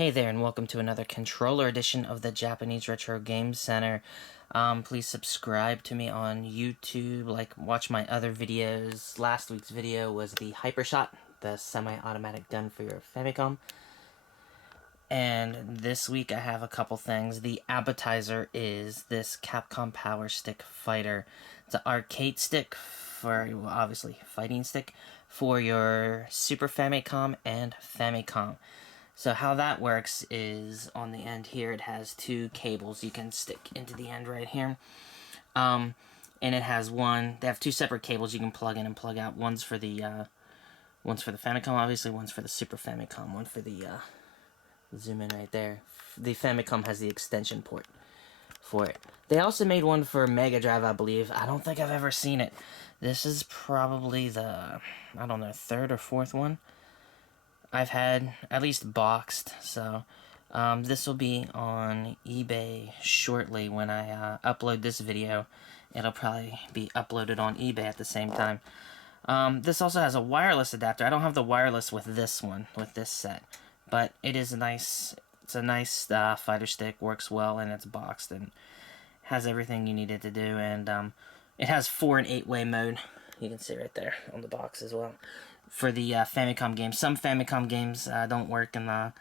Hey there, and welcome to another controller edition of the Japanese Retro Game Center. Please subscribe to me on YouTube, watch my other videos. Last week's video was the Hypershot, the semi-automatic gun for your Famicom. And this week I have a couple things. The appetizer is this Capcom Power Stick Fighter. It's an arcade stick for, well, obviously, fighting stick for your Super Famicom and Famicom. So how that works is on the end here it has two cables you can stick into the end right here. And it has they have two separate cables you can plug in and plug out. One's for the Famicom, obviously, one's for the Super Famicom, one for the zoom in right there. The Famicom has the extension port for it. They also made one for Mega Drive, I believe. I don't think I've ever seen it. This is probably the, I don't know, third or fourth one I've had, at least boxed. So this will be on eBay shortly. When I upload this video, it'll probably be uploaded on eBay at the same time. This also has a wireless adapter. I don't have the wireless with this one, with this set, but it is nice. It's a nice fighter stick, works well, and it's boxed and has everything you need it to do. And it has 4 and 8-way mode. You can see right there on the box as well. For the Famicom games. Some Famicom games don't work in the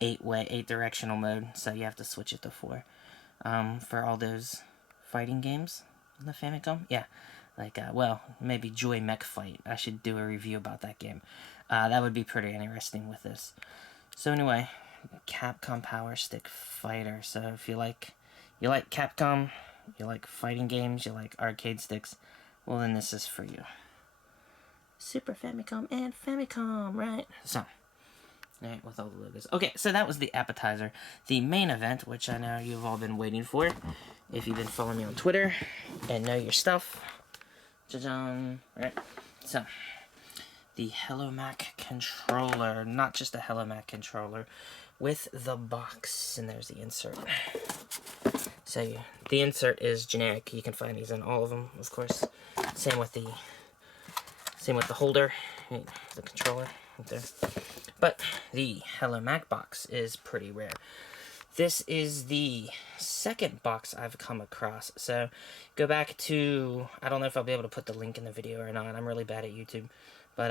8-directional mode, so you have to switch it to 4. For all those fighting games in the Famicom, yeah. Well, maybe Joy Mech Fight. I should do a review about that game. That would be pretty interesting with this. So anyway, Capcom Power Stick Fighter. So if you like Capcom, you like fighting games, you like arcade sticks, well then this is for you. Super Famicom and Famicom, right? So, alright, with all the logos. Okay, so that was the appetizer. The main event, which I know you've all been waiting for, if you've been following me on Twitter and know your stuff. Right? So, the Hello Mac controller. Not just a Hello Mac controller, with the box, and there's the insert. So, the insert is generic. You can find these in all of them, of course. Same with the holder, the controller, right there. But the Hello Mac box is pretty rare. This is the second box I've come across. So go back to, I don't know if I'll be able to put the link in the video or not. I'm really bad at YouTube. But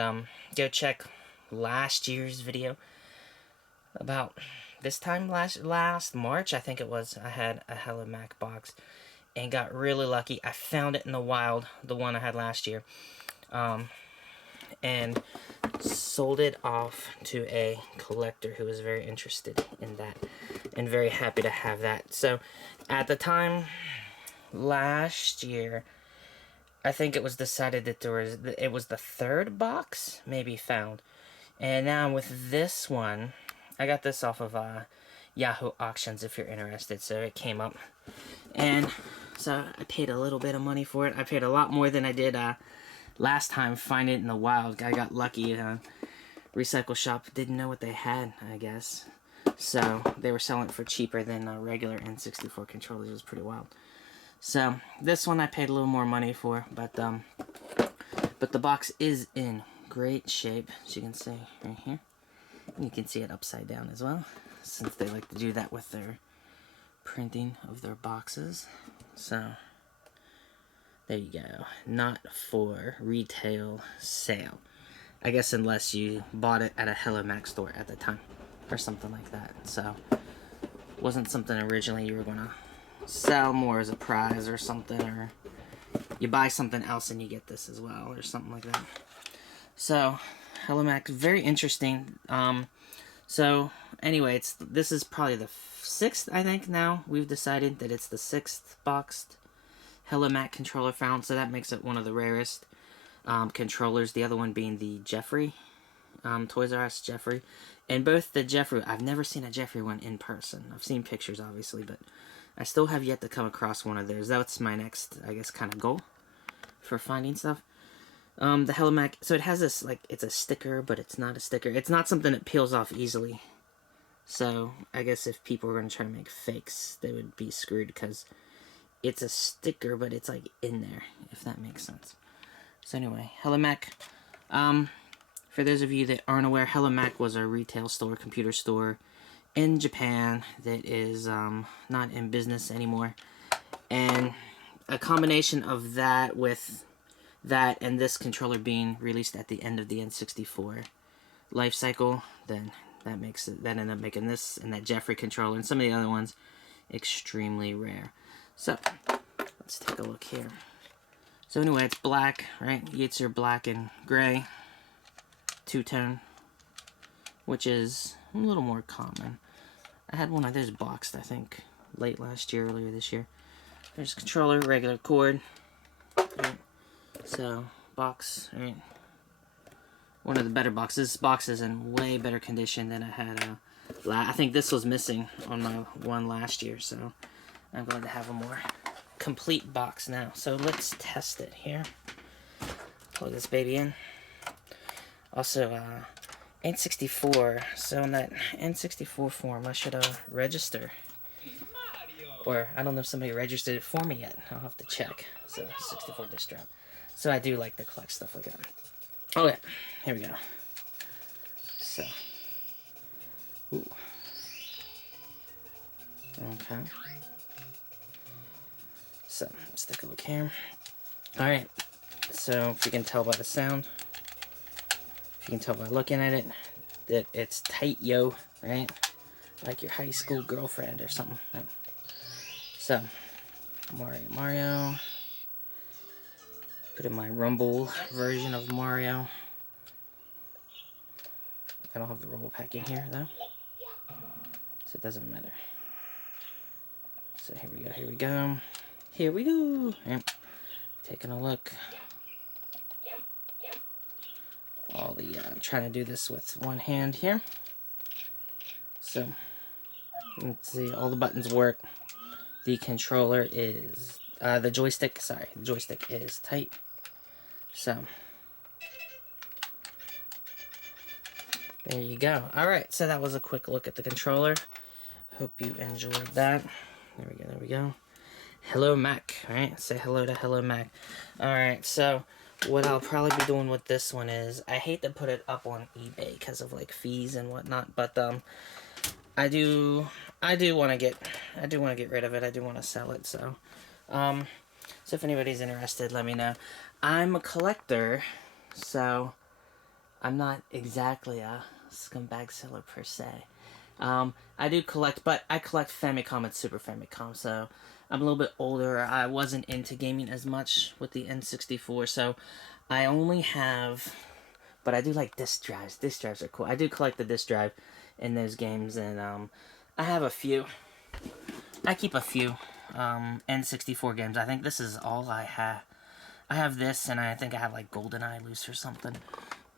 go check last year's video. About this time last March, I think it was, I had a Hello Mac box and got really lucky. I found it in the wild, the one I had last year. And sold it off to a collector who was very interested in that and very happy to have that. So at the last year, I think it was decided that it was the third box maybe found. And now with this one, I got this off of Yahoo Auctions if you're interested. So it came up, and so I paid a little bit of money for it. I paid a lot more than I did last time. Find it in the wild. I got lucky. Recycle shop didn't know what they had, I guess. So they were selling it for cheaper than regular N64 controllers. It was pretty wild. So this one I paid a little more money for, but the box is in great shape, as you can see right here. And you can see it upside down as well, since they like to do that with their printing of their boxes. So there you go. Not for retail sale. I guess unless you bought it at a Hello Mac store at the time, or something like that. So, wasn't something originally you were going to sell more as a prize or something, or you buy something else and you get this as well, or something like that. So, Hello Mac, very interesting. So, anyway, this is probably the 6th, I think, now. We've decided that it's the 6th boxed Hello Mac controller found, so that makes it one of the rarest controllers. The other one being the Jeffrey, Toys R Us Jeffrey. And both the Jeffrey, I've never seen a Jeffrey one in person. I've seen pictures, obviously, but I still have yet to come across one of theirs. That's my next, I guess, kind of goal for finding stuff. The Hello Mac, so it has this, it's a sticker, but it's not a sticker. It's not something that peels off easily. So, I guess if people were going to try to make fakes, they would be screwed, because it's a sticker, but it's, in there, if that makes sense. So anyway, Hello Mac. For those of you that aren't aware, Hello Mac was a retail store, computer store, in Japan that is not in business anymore. And a combination of that with that and this controller being released at the end of the N64 life cycle, then that makes it, that ended up making this and that Jeffrey controller and some of the other ones extremely rare. So let's take a look here. So anyway, it's black, right? Yates are black and gray, two-tone, which is a little more common. I had one of those boxed, I think, late last year, earlier this year. There's a controller, regular cord. Right? So, box, right? One of the better boxes. This box is in way better condition than I had. I think this was missing on my one last year, so I'm going to have a more complete box now. So let's test it here. Plug this baby in. Also, N64. So in that N64 form, I should register. Or I don't know if somebody registered it for me yet. I'll have to check. So 64 disc drive. So I do like to collect stuff like that. Okay, here we go. So, ooh. Okay. So let's take a look here. All right. So if you can tell by the sound, if you can tell by looking at it, that it's tight, yo, right? Like your high school girlfriend or something. Right? So, Mario. Put in my Rumble version of Mario. I don't have the Rumble pack in here, though. So it doesn't matter. So here we go, here we go. Here we go. Yep. Taking a look. I'm trying to do this with one hand here. So, let's see, all the buttons work. The controller is, the joystick is tight. So, there you go. Alright, so that was a quick look at the controller. Hope you enjoyed that. There we go, there we go. Hello Mac, alright? Say hello to Hello Mac. Alright, so what I'll probably be doing with this one is, I hate to put it up on eBay because of like fees and whatnot, but I do want to get rid of it. I do want to sell it, so so if anybody's interested, let me know. I'm a collector, so I'm not exactly a scumbag seller per se. I do collect, but I collect Famicom and Super Famicom, so I'm a little bit older. I wasn't into gaming as much with the N64, so I only have, but I do like disc drives. Disc drives are cool. I do collect the disc drive in those games, and I have a few. I keep a few N64 games. I think this is all I have. I have this, and I think I have like GoldenEye loose or something.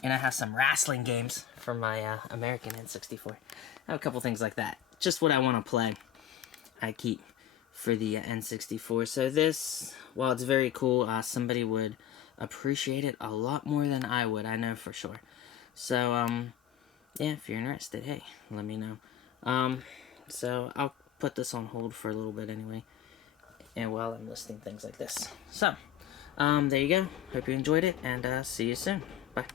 And I have some wrestling games for my American N64. I have a couple things like that. Just what I want to play, I keep for the N64. So this, while it's very cool, somebody would appreciate it a lot more than I would. I know for sure. So, yeah, if you're interested, hey, let me know. So I'll put this on hold for a little bit anyway, and while I'm listing things like this. So, there you go. Hope you enjoyed it, and see you soon. Bye.